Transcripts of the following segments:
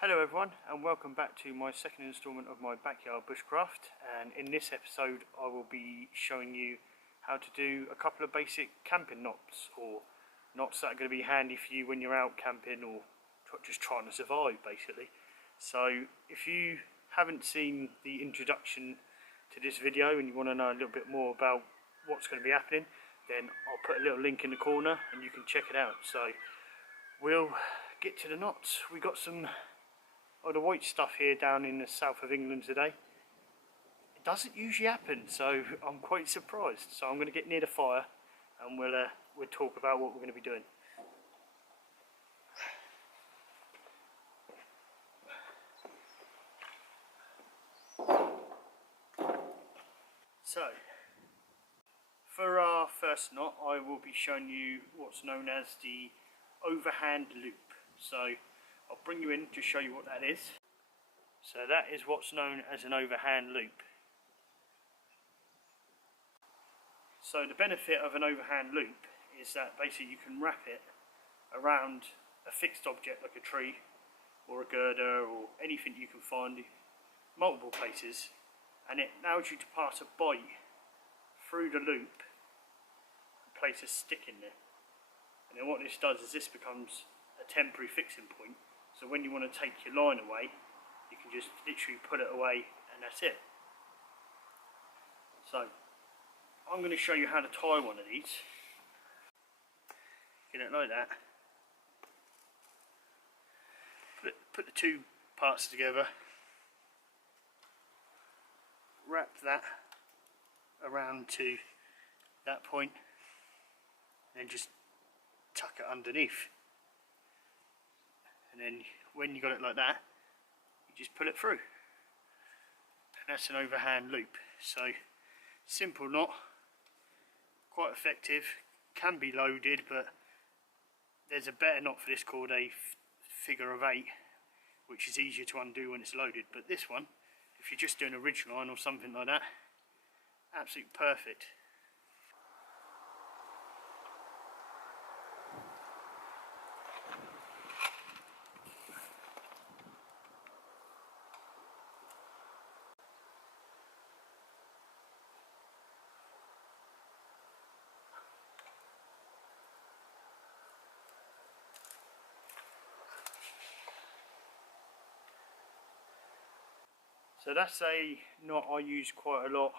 Hello everyone, and welcome back to my second instalment of my backyard bushcraft. And in this episode I will be showing you how to do a couple of basic camping knots, or knots that are going to be handy for you when you're out camping or just trying to survive basically. So if you haven't seen the introduction to this video and you want to know a little bit more about what's going to be happening, then I'll put a little link in the corner and you can check it out. So we'll get to the knots. We got some the white stuff here down in the south of England today. It doesn't usually happen, so I'm quite surprised. So I'm going to get near the fire and we'll talk about what we're going to be doing. So for our first knot I will be showing you what's known as the overhand loop. So I'll bring you in to show you what that is. So that is what's known as an overhand loop. So the benefit of an overhand loop is that basically you can wrap it around a fixed object like a tree or a girder or anything you can find multiple places, and it allows you to pass a bite through the loop and place a stick in there. And then what this does is this becomes a temporary fixing point. So when you want to take your line away, you can just literally put it away and that's it. So I'm going to show you how to tie one of these. Get it like that. Put the two parts together. Wrap that around to that point and just tuck it underneath. And then when you got it like that, you just pull it through. And that's an overhand loop. So simple knot, quite effective, can be loaded, but there's a better knot for this called a figure of 8, which is easier to undo when it's loaded. But this one, if you're just doing a ridge line or something like that, absolutely perfect. So that's a knot I use quite a lot,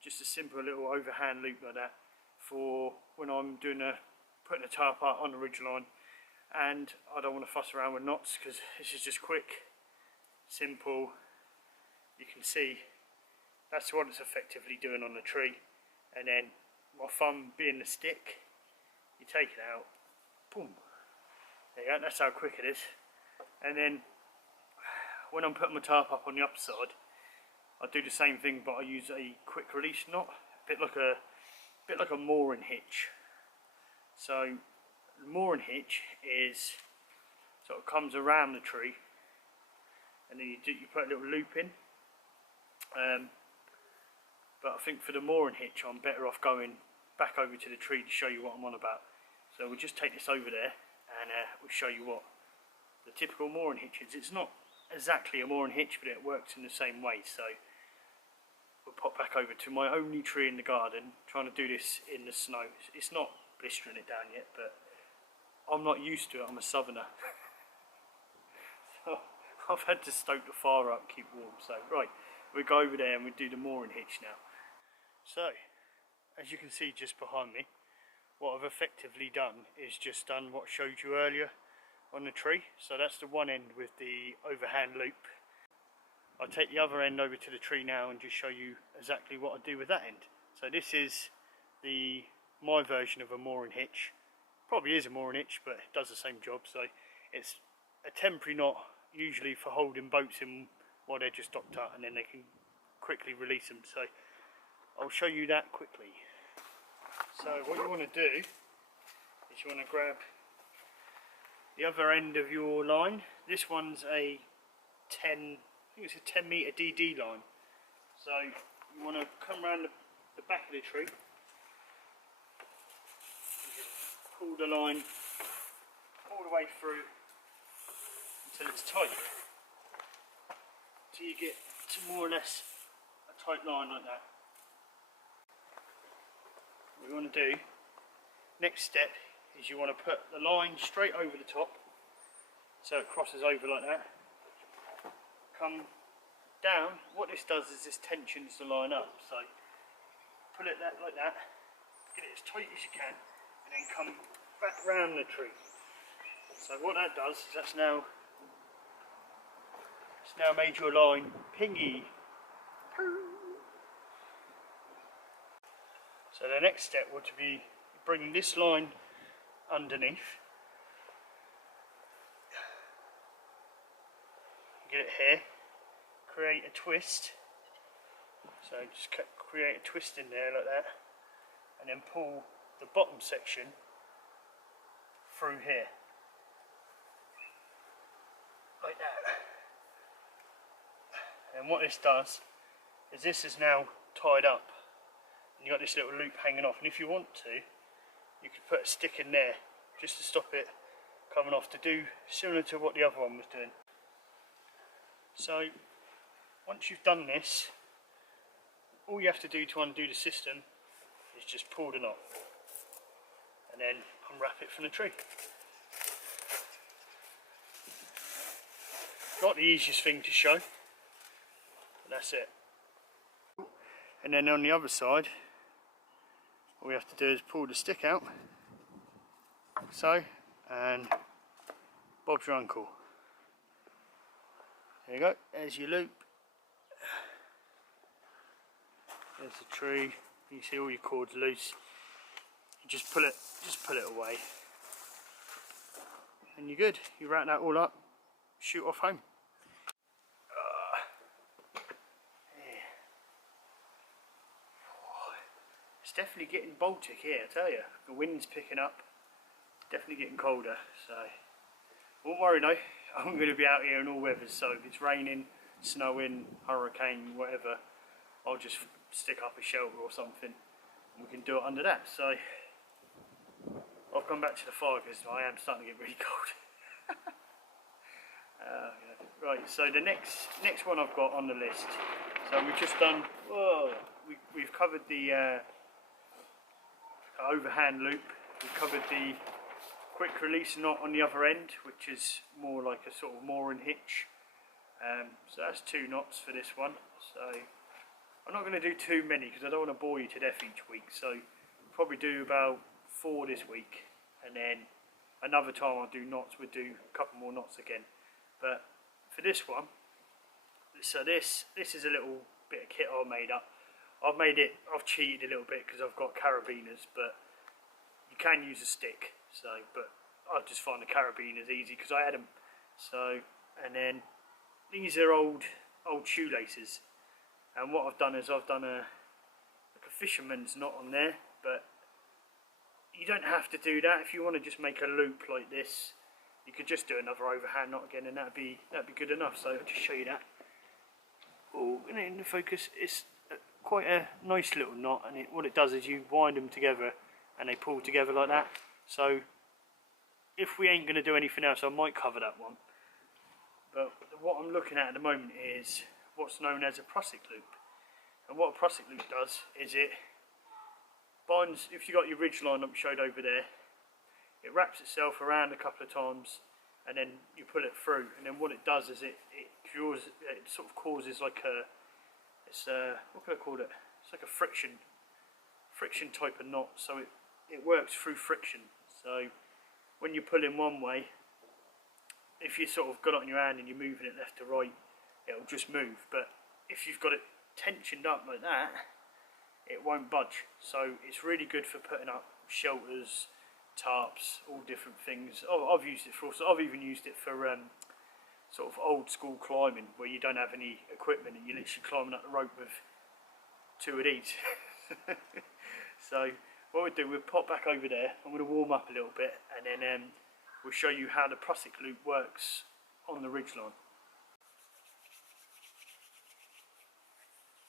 just a simple little overhand loop like that for when I'm putting a tire part on the ridge line and I don't want to fuss around with knots, because this is just quick, simple. You can see that's what it's effectively doing on the tree, and then my thumb being the stick, you take it out, boom, there you go, that's how quick it is. And then when I'm putting my tarp up on the upside, I do the same thing, but I use a quick release knot, a bit like a mooring hitch. So the mooring hitch is sort of comes around the tree, and then you put a little loop in. But I think for the mooring hitch, I'm better off going back over to the tree to show you what I'm on about. So we'll just take this over there, and we'll show you what the typical mooring hitch is. It's not exactly a mooring hitch, but it works in the same way. So we'll pop back over to my only tree in the garden, trying to do this in the snow. It's not blistering it down yet, but I'm not used to it. I'm a southerner. So I've had to stoke the fire up, keep warm. So right, we'll go over there and we'll do the mooring hitch now. So as you can see just behind me, what I've effectively done is just done what I showed you earlier on the tree. So that's the one end with the overhand loop. I'll take the other end over to the tree now and just show you exactly what I do with that end. So this is my version of a mooring hitch. Probably is a mooring hitch, but it does the same job. So it's a temporary knot, usually for holding boats in while they're just docked up, and then they can quickly release them. So I'll show you that quickly. So what you want to do is you want to grab the other end of your line. This one's a 10 metre DD line. So you want to come around the back of the tree, pull the line all the way through till it's tight. Till you get to more or less a tight line like that. What you want to do, next step, is you want to put the line straight over the top, so it crosses over like that. Come down. What this does is this tensions the line up, so pull it like that, get it as tight as you can, and then come back round the tree. So what that does is it's now made your line pingy. So the next step would be bringing this line underneath. Get it here, create a twist. So just create a twist in there like that, and then pull the bottom section through here. Like that. And what this does is this is now tied up, and you've got this little loop hanging off, and if you want to, you could put a stick in there just to stop it coming off, to do similar to what the other one was doing. So once you've done this, all you have to do to undo the system is just pull the knot and then unwrap it from the tree. Not the easiest thing to show, but that's it. And then on the other side, all we have to do is pull the stick out, so, and Bob's your uncle. There you go, there's your loop. There's the tree. You see all your cords loose. You just pull it away, and you're good. You wrap that all up, shoot off home. It's definitely getting Baltic here, I tell you. The wind's picking up, definitely getting colder, so won't worry though. I'm going to be out here in all weathers, so if it's raining, snowing, hurricane, whatever, I'll just stick up a shelter or something and we can do it under that. So I've come back to the fire because I am starting to get really cold. Yeah. Right, so the next one I've got on the list, so we've just done, we've covered the overhand loop, we've covered the quick release knot on the other end, which is more like a sort of mooring hitch. So that's 2 knots for this one. So I'm not going to do too many because I don't want to bore you to death each week, so probably do about 4 this week, and then another time I'll do knots, we'll do a couple more knots again. But for this one, so this is a little bit of kit I made up. I've cheated a little bit because I've got carabiners, but you can use a stick. So, but I just find the carabiners easy because I had them. So, and then these are old shoelaces, and what I've done is I've done like a fisherman's knot on there, but you don't have to do that. If you want to just make a loop like this, you could just do another overhand knot again, and that'd be good enough. So I'll just show you that. Oh, and in the focus, it's quite a nice little knot, and what it does is you wind them together and they pull together like that. So if we ain't going to do anything else, I might cover that one. But what I'm looking at the moment is what's known as a prusik loop. And what a prusik loop does is it binds, if you got your ridge line up showed over there, it wraps itself around a couple of times and then you pull it through, and then what it does is it sort of causes like a, what can I call it? It's like a friction type of knot, so it works through friction. So when you pull in one way, if you sort of got it on your hand and you're moving it left to right, it'll just move. But if you've got it tensioned up like that, it won't budge. So it's really good for putting up shelters, tarps, all different things. Oh, I've used it for, I've even used it for sort of old school climbing, where you don't have any equipment and you're literally climbing up the rope with 2 of these. So what we'll do, we'll pop back over there. I'm going to warm up a little bit, and then we'll show you how the prusik loop works on the ridgeline.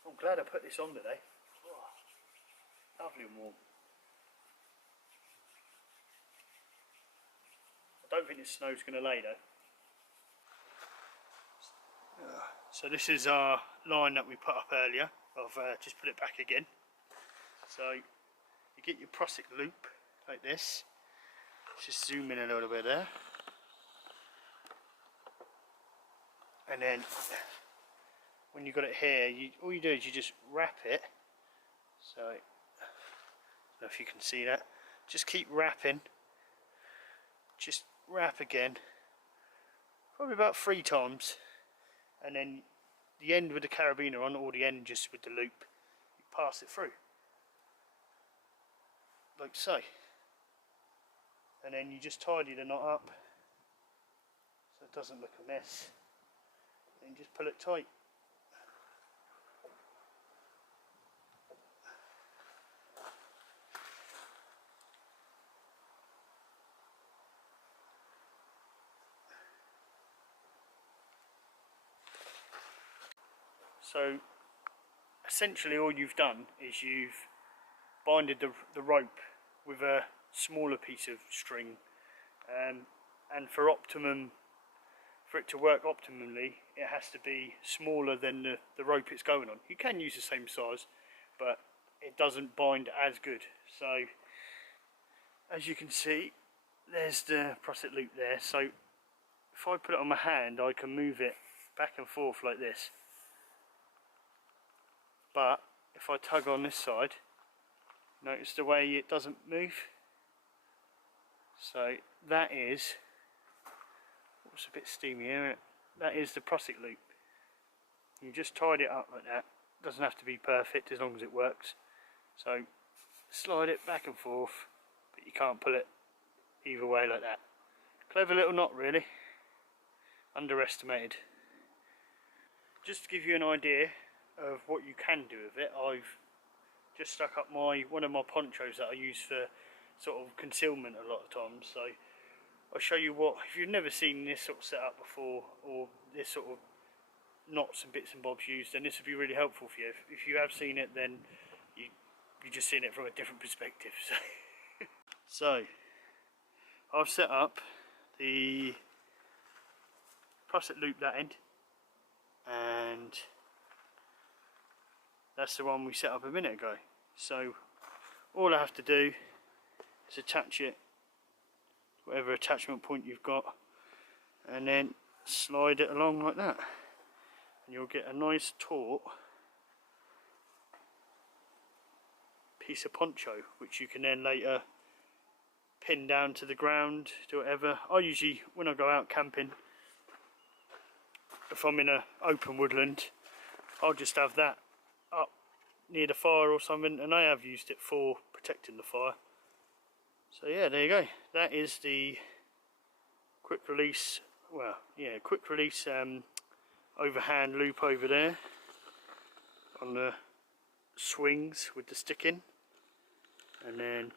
I'm glad I put this on today. Oh, lovely and warm. I don't think this snow's going to lay though. So this is our line that we put up earlier. I've just put it back again. So you get your Prosek loop like this. Just zoom in a little bit there. And then when you've got it here, all you do is you just wrap it. So, I don't know if you can see that. Just keep wrapping. Just wrap again. Probably about 3 times. And then the end with the carabiner on, or the end just with the loop, you pass it through. Like so. And then you just tidy the knot up so it doesn't look a mess. And just pull it tight. So essentially all you've done is you've binded the rope with a smaller piece of string, and for it to work optimally, it has to be smaller than the rope it's going on. You can use the same size, but it doesn't bind as good. So as you can see, there's the Prosek loop there. So if I put it on my hand, I can move it back and forth like this. But if I tug on this side, notice the way it doesn't move. So that is, it's a bit steamy here, isn't it? That is the Prosek loop. You just tied it up like that. Doesn't have to be perfect as long as it works. So slide it back and forth, but you can't pull it either way like that. Clever little knot, really. Underestimated. Just to give you an idea of what you can do with it, I've just stuck up one of my ponchos that I use for sort of concealment a lot of times. So I'll show you what, if you've never seen this sort of setup before, or this sort of knots and bits and bobs used, then this would be really helpful for you. If you have seen it, then you're just seeing it from a different perspective. So I've set up the Prosek loop that end, and that's the one we set up a minute ago. So all I have to do is attach it, whatever attachment point you've got, and then slide it along like that, and you'll get a nice taut piece of poncho, which you can then later pin down to the ground, do whatever. I usually, when I go out camping, if I'm in an open woodland, I'll just have that up near the fire or something, and I have used it for protecting the fire. So yeah, there you go. That is the quick release, quick release overhand loop over there on the swings with the stick in, and then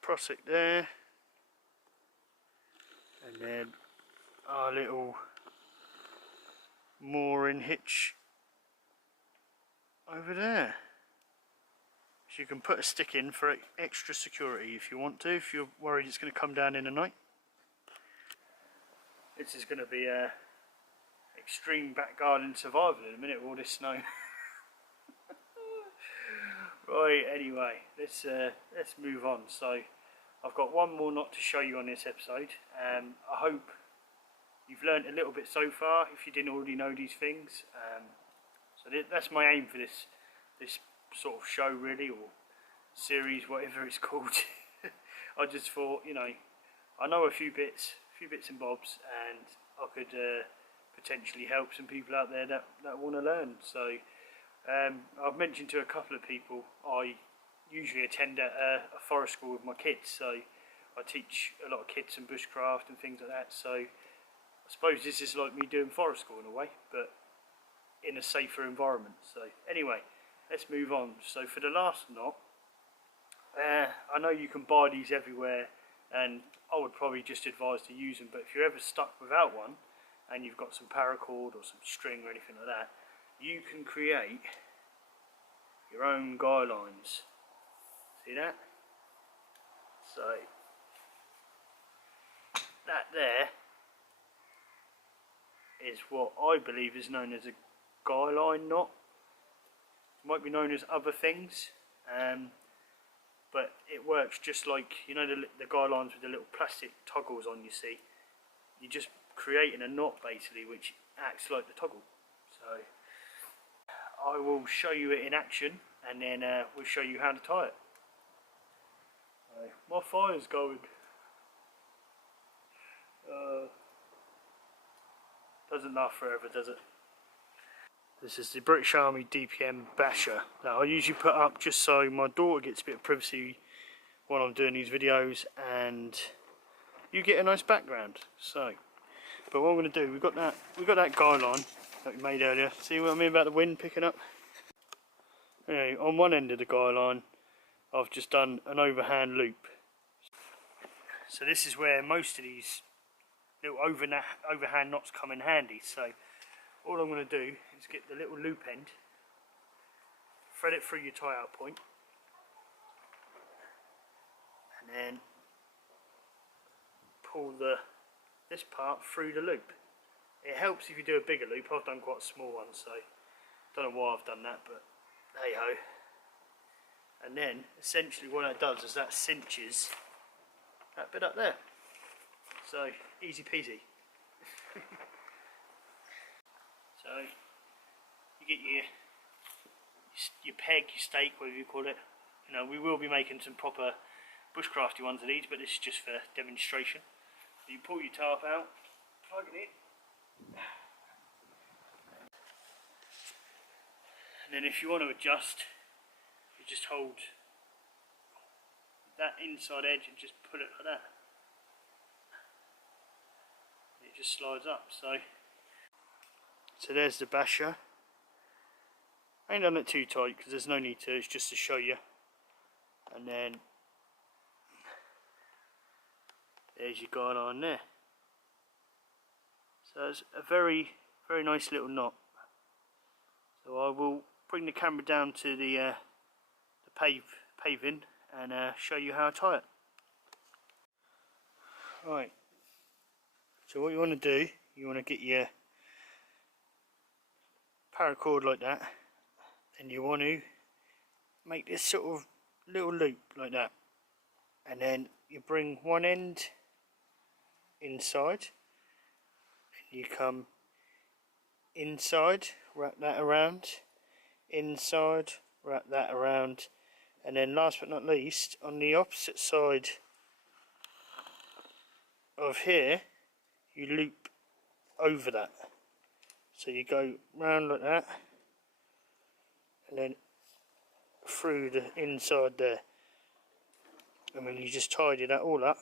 Prosek there, and then our little mooring hitch over there. So you can put a stick in for extra security if you want to, if you're worried it's going to come down in the night. This is going to be a extreme back garden survival in a minute with all this snow. Right, anyway, let's move on. So I've got one more knot to show you on this episode. I hope you've learned a little bit so far, if you didn't already know these things. So that's my aim for this sort of show, really, or series, whatever it's called. I just thought, I know a few bits and bobs, and I could potentially help some people out there that want to learn. So I've mentioned to a couple of people, I usually attend at a forest school with my kids, so I teach a lot of kids some bushcraft and things like that. So I suppose this is like me doing forest school in a way, but in a safer environment. So anyway, let's move on. So for the last knot, I know you can buy these everywhere, and I would probably just advise to use them, but if you're ever stuck without one and you've got some paracord or some string or anything like that, you can create your own guy lines. See that? So that there is what I believe is known as a guideline knot. It might be known as other things, but it works just like, you know, the guy lines with the little plastic toggles on, you see. You're just creating a knot basically which acts like the toggle. So I will show you it in action, and then we'll show you how to tie it. My fire's going. Doesn't last forever, does it? This is the British Army DPM basher that I usually put up just so my daughter gets a bit of privacy while I'm doing these videos, and you get a nice background. So, but what I'm going to do, we've got that guy line that we made earlier. See what I mean about the wind picking up? Anyway, on one end of the guy line, I've just done an overhand loop. So this is where most of these little overhand knots come in handy. So all I'm going to do is get the little loop end, thread it through your tie out point, and then pull this part through the loop. It helps if you do a bigger loop. I've done quite a small one, so don't know why I've done that, but hey ho. And then essentially what that does is that cinches that bit up there. So easy peasy. So you get your peg, your stake, whatever you call it. You know, we will be making some proper bushcrafty ones of these, but this is just for demonstration. So you pull your tarp out, plug it in, and then if you want to adjust, you just hold that inside edge and just pull it like that. It just slides up. So there's the basher. I ain't done it too tight because there's no need to, it's just to show you. And then there's your guide on there. So it's a very, very nice little knot. So I will bring the camera down to the paving and show you how to tie it. Right. So what you want to do, you want to get your paracord like that, then you want to make this sort of little loop like that, and then you bring one end inside, and you come inside, wrap that around, inside, wrap that around, and then last but not least, on the opposite side of here, you loop over that. So you go round like that, and then through the inside there, and when you just tidy that all up,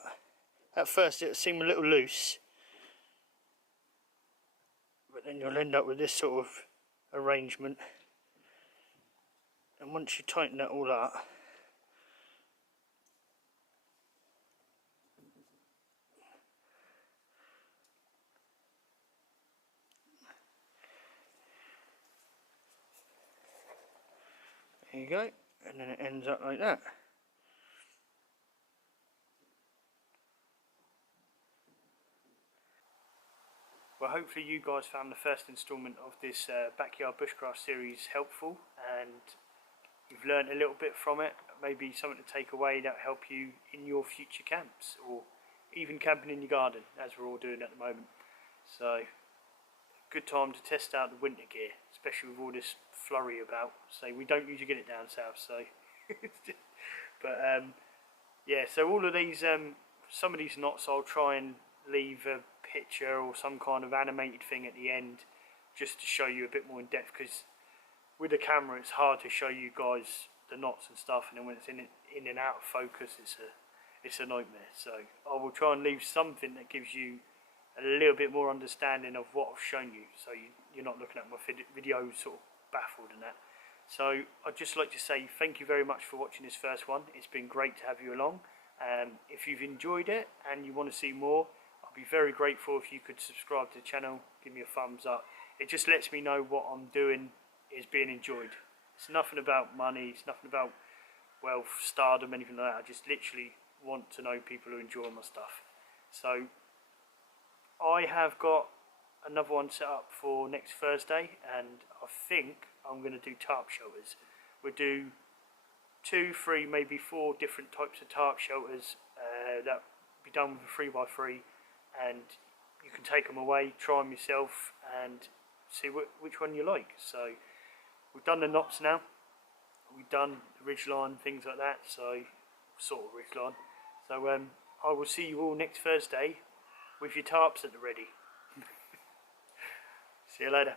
at first it'll seem a little loose, but then you'll end up with this sort of arrangement, and once you tighten that all up, there you go, and then it ends up like that. Well, hopefully you guys found the first instalment of this Backyard Bushcraft series helpful, and you've learned a little bit from it, maybe something to take away that will help you in your future camps, or even camping in your garden, as we're all doing at the moment. So, good time to test out the winter gear, especially with all this flurry about. So we don't usually get it down south, so but yeah, so all of these some of these knots I'll try and leave a picture or some kind of animated thing at the end, just to show you a bit more in depth, because with the camera it's hard to show you guys the knots and stuff, and then when it's in and out of focus, it's a nightmare. So I will try and leave something that gives you a little bit more understanding of what I've shown you, so you're not looking at my video sort of baffled and that. So I'd just like to say thank you very much for watching this first one. It's been great to have you along. If you've enjoyed it and you want to see more, I'd be very grateful if you could subscribe to the channel, give me a thumbs up. It just lets me know what I'm doing is being enjoyed. It's nothing about money, it's nothing about wealth, stardom, anything like that. I just literally want to know people who enjoy my stuff. So I have got another one set up for next Thursday, and I think I'm going to do tarp shelters. We'll do 2, 3, maybe 4 different types of tarp shelters that will be done with a 3x3, and you can take them away, try them yourself and see which one you like. So we've done the knots now, we've done the ridgeline, things like that, so sort of ridgeline. So I will see you all next Thursday with your tarps at the ready. See you later.